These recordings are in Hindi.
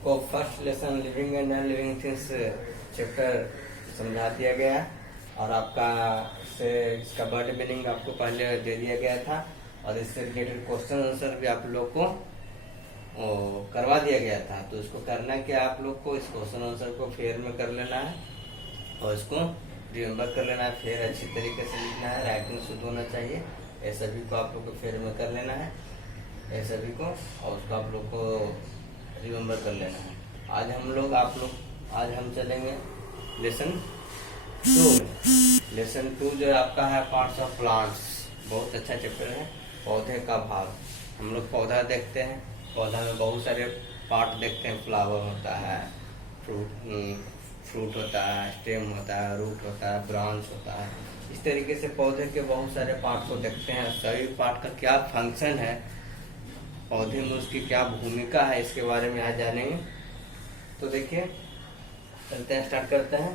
आपको first lesson living and non living things chapter समझा दिया गया है और आपका इसका वर्ड मीनिंग आपको पहले दे दिया गया था और इससे रिलेटेड क्वेश्चन आंसर भी आप लोग को करवा दिया गया था। तो इसको करना क्या, आप लोग को इस क्वेश्चन आंसर को फेयर में कर लेना है और इसको रिमेम्बर कर लेना है, फेयर अच्छी तरीके से लिखना है, राइटिंग शुद्ध होना चाहिए। ये सभी को आप लोग को फेयर में कर लेना है, ये सभी को, और उसको आप लोग को रिमेम्बर कर लेना है। आज हम चलेंगे लेसन 2 में। लेसन 2 जो आपका है पार्ट्स ऑफ प्लांट्स, बहुत अच्छा चैप्टर है, पौधे का भाग। हम लोग पौधा देखते हैं, पौधा में बहुत सारे पार्ट देखते हैं, फ्लावर होता है, फ्रूट होता है, स्टेम होता है, रूट होता है, ब्रांच होता है। इस तरीके से पौधे के बहुत सारे पार्ट को देखते हैं। सभी पार्ट का क्या फंक्शन है, पौधे में उसकी क्या भूमिका है, इसके बारे में आज जानेंगे। तो देखिए चलते हैं, स्टार्ट करते हैं।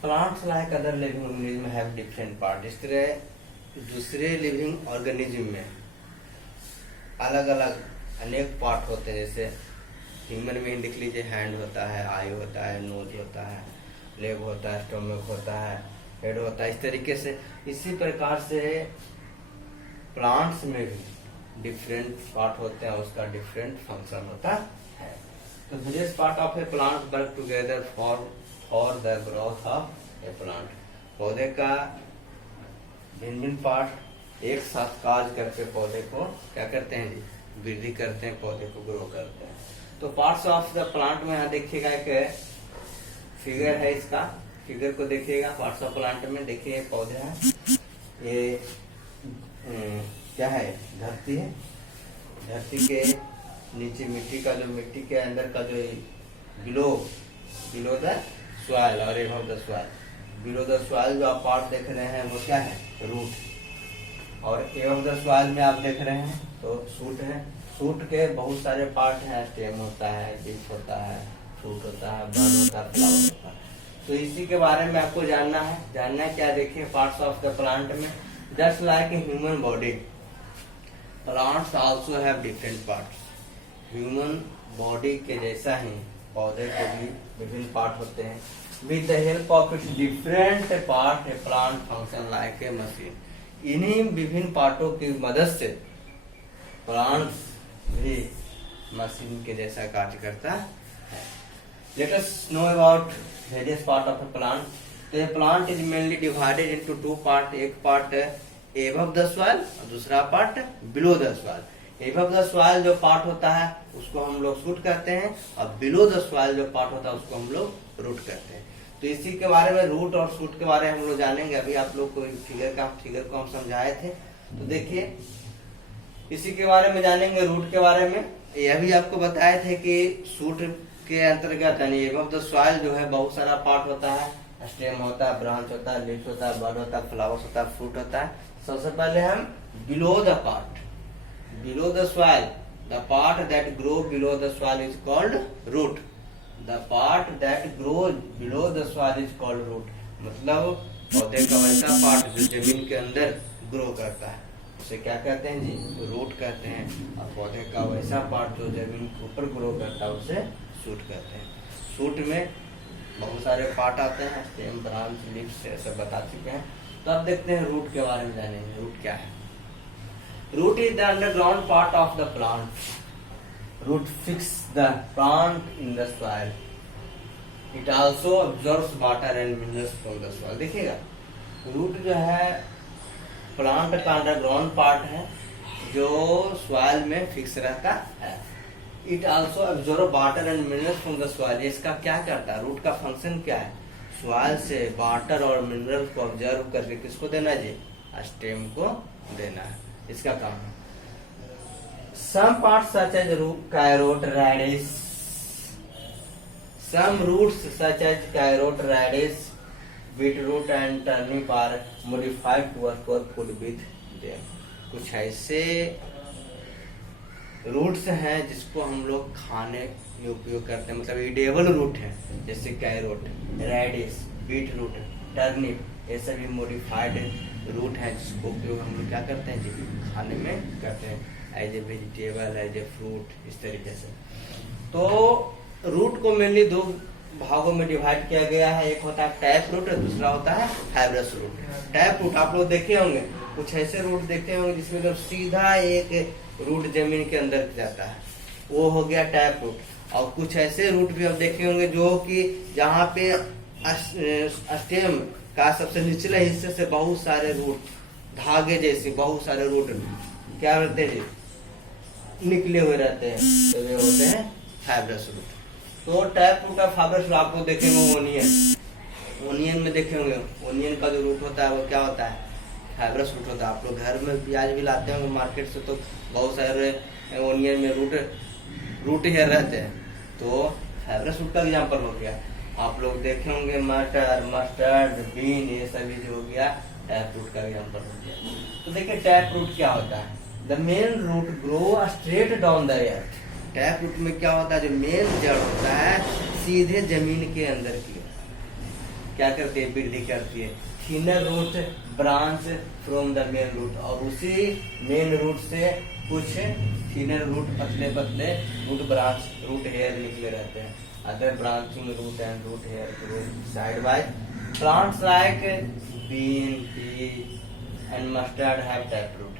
Plants like other living organism have different part. इस तरह दूसरे लिविंग ऑर्गेनिज्म में अलग अलग अनेक पार्ट होते हैं। जैसे ह्यूमन में देख लीजिए, हैंड होता है, आई होता है, नोज होता है, लेग होता है, स्टोमक होता है, हेड होता है। इस तरीके से इसी प्रकार से प्लांट्स में भी डिफरेंट पार्ट होते हैं, उसका डिफरेंट फंक्शन होता है। तो various part of a plant work together for the growth of a plant. पौधे का भिन्न भिन्न पार्ट एक साथ कार्य करके पौधे को क्या करते हैं जी, वृद्धि करते हैं, पौधे को ग्रो करते हैं। तो पार्ट्स ऑफ द प्लांट में यहाँ देखिएगा एक फिगर है, इसका फिगर को देखिएगा। पार्ट्स ऑफ प्लांट में देखिए पौधे हैं, ये क्या है, धरती है, धरती के नीचे मिट्टी का, जो मिट्टी के अंदर का जो बिलो द सॉइल और above the soil. Below the soil जो आप पार्ट देख रहे हैं वो क्या है, रूट, और एबव द सॉइल में आप देख रहे हैं तो शूट है। शूट के बहुत सारे पार्ट हैं, स्टेम होता है, टिप होता है, फ्रूट होता है, बड होता है, फ्लावर होता है। तो इसी के बारे में आपको जानना है क्या, देखिए पार्ट्स ऑफ द प्लांट में just like a human body plants also have different parts. Human body के जैसा ही पौधे के भी विभिन्न पार्ट होते हैं। With the help of its different part A plant function like a machine. इन्हीं विभिन्न पार्टों की मदद से प्लांट्स भी मशीन के जैसा कार्य करता है। Let us know about various part of a plant. तो a plant is mainly divided into 2 part. एक पार्ट एबव द सॉइल और दूसरा part below the soil. Above the soil जो पार्ट होता है उसको हम लोग शूट करते हैं और बिलो द सॉइल जो पार्ट होता है उसको हम लोग रूट करते हैं। तो इसी के बारे में, रूट और शूट के बारे में हम लोग जानेंगे। अभी आप लोग को फिगर को हम समझाए थे, तो देखिए इसी के बारे में जानेंगे। रूट के बारे में यह भी आपको बताए थे कि शूट के अंतर्गत यानी एबव द सॉइल जो है बहुत सारा पार्ट होता है, स्टेम होता है, ब्रांच होता है, लीफ होता है, बड होता है, फ्लावर्स होता है, फ्रूट होता है। सबसे पहले हम below the part, below the soil, the part that grow below the soil is called root. The part that grow below the soil is called root. मतलब पौधे का वैसा पार्ट जो जमीन के अंदर ग्रो करता है उसे क्या कहते हैं जी, रूट कहते हैं। और पौधे का वैसा पार्ट जो जमीन के ऊपर ग्रो करता है उसे शूट कहते हैं। शूट में बहुत सारे पार्ट आते हैं, स्टेम, ब्रांच, लीव्स, सब बता चुके हैं। तो अब देखते हैं रूट के बारे में जानेंगे। रूट क्या है? Root is the underground part of the plant. Root fix the plant in the soil. It also absorbs water and minerals from the soil. देखिएगा, रूट जो है प्लांट का अंडरग्राउंड पार्ट है जो सॉइल में फिक्स रहता है। It also absorb water and minerals from the soil. इसका क्या करता है, रूट का फंक्शन क्या है, सॉइल से वाटर और मिनरल को ऑब्जर्व करके किसको देना जी, स्टेम को देना है, इसका काम है। Some parts such as carrot, radish, some roots such as carrot, radish, beetroot and turnip are modified to work for food with them. कुछ ऐसे रूट्स हैं जिसको हम लोग खाने में उपयोग करते हैं, मतलब एडिबल रूट है, जैसे कैरोट, रेडिश, बीटरूट, टर्निप, ये सभी मॉडिफाइड रूट है जिसको उपयोग हम लोग क्या करते हैं जी, खाने में करते हैं, as a vegetable, as a fruit, इस तरीके से। तो रूट को मेनली दो भागों में डिवाइड किया गया है, एक होता है टैप रूट और दूसरा होता है फाइब्रस रूट। टैप रूट आप लोग देखे होंगे, कुछ ऐसे रूट देखे होंगे जिसमें तो सीधा एक रूट जमीन के अंदर जाता है, वो हो गया टैप रूट। और कुछ ऐसे रूट भी आप देखे होंगे जो कि जहाँ पे स्टेम का सबसे निचले हिस्से से बहुत सारे रूट, धागे जैसे बहुत सारे रूट क्या रहते हैं जी, निकले हुए रहते हैं, तो वे होते हैं फाइब्रस रूट। तो टैप रूट और फाइब्रस रूट आपको देखेंगे ओनियन में देखे होंगे, ओनियन का जो रूट होता है वो क्या होता है, फाइब्रस रूट होता है। आप लोग घर में प्याज भी लाते होंगे मार्केट से, तो बहुत सारे ओनियन में रूट हेयर रहते हैं, तो फाइब्रस रूट का एग्जाम्पल हो गया। आप लोग देखे होंगे मटर, मस्टर्ड, बीन, ये सभी जो हो गया टैप रूट का एग्जाम्पल हो गया। तो देखिए टैप रूट क्या होता है, the main root grow straight down the earth. Tap root में क्या होता है, जो मेन जड़ होता है सीधे जमीन के अंदर की क्या करती है, वृद्धि करती है। Thinner root branch from the main root, और उसी मेन रूट से कुछ थिनर रूट, पतले पतले रूट ब्रांच, रूट हेयर निकले रहते हैं। Other branching root and root hair grow side by plants like bean, pea and mustard have tap root.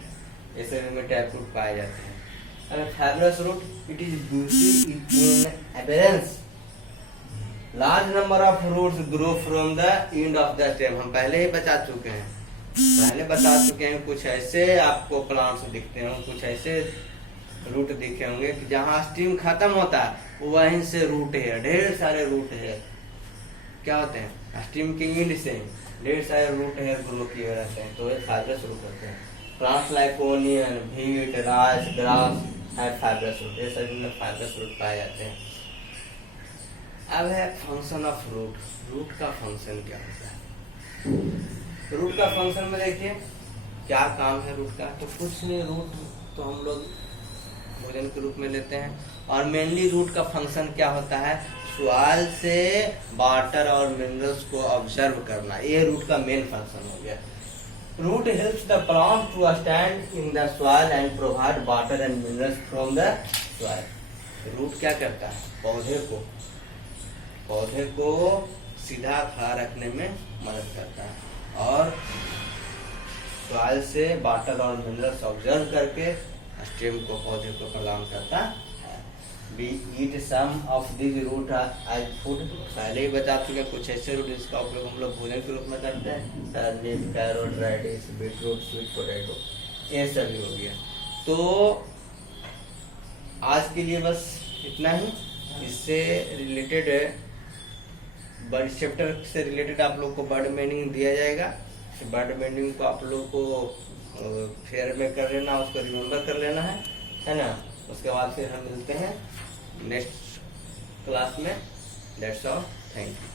ये सभी में टैप रूट पाए जाते हैं। Fibrous root, it is beauty in appearance. Large number of roots grow from the end of the stem. हम पहले ही बता चुके हैं, कुछ ऐसे आपको प्लांट्स दिखते हैं, कुछ ऐसे रूट दिखे होंगे कि जहाँ स्टीम खत्म होता है वहीं से रूट है, ढेर सारे रूट है क्या होते हैं, स्टीम के एंड से ढेर सारे रूट है ग्रो किए रहते हैं, तो ये फाइब्रस रूट होते हैं। Plants like onion, wheat, rice, grass है फाइब्रस रूट, ये सभी में फाइब्रस रूट पाए जाते हैं। अब है फंक्शन ऑफ रूट। रूट का फंक्शन क्या होता है, रूट का फंक्शन में देखिए क्या काम है रूट का। तो कुछ नहीं, रूट तो हम लोग भोजन के रूप में लेते हैं, और मेनली रूट का फंक्शन क्या होता है, सॉइल से वाटर और मिनरल्स को ऑब्जर्व करना, ये रूट का मेन फंक्शन हो गया। Root helps the plant to stand in the soil and provide water and minerals from the soil. Root क्या करता है, पौधे को सीधा खड़ा रखने में मदद करता है, और सॉइल से वाटर और मिनरल्स ऑब्जर्व करके स्टेम को, पौधे को प्रदान करता है। We eat some of these root as food। पहले ही बता चुके कुछ ऐसे रूट जिसका उपयोग हम लोग भोजन के रूप में करते हैं, turnip, carrot, radish, beetroot, sweet potato, ये सभी हो गया। तो आज के लिए बस इतना ही। इससे रिलेटेड बर्ड चैप्टर से रिलेटेड आप लोग को बर्ड मीनिंग दिया जाएगा। बर्ड मीनिंग को आप लोग को फेयर में कर लेना, उसको रिमेम्बर कर लेना है ना। उसके बाद फिर हम मिलते हैं नेक्स्ट क्लास में। That's all, thank you.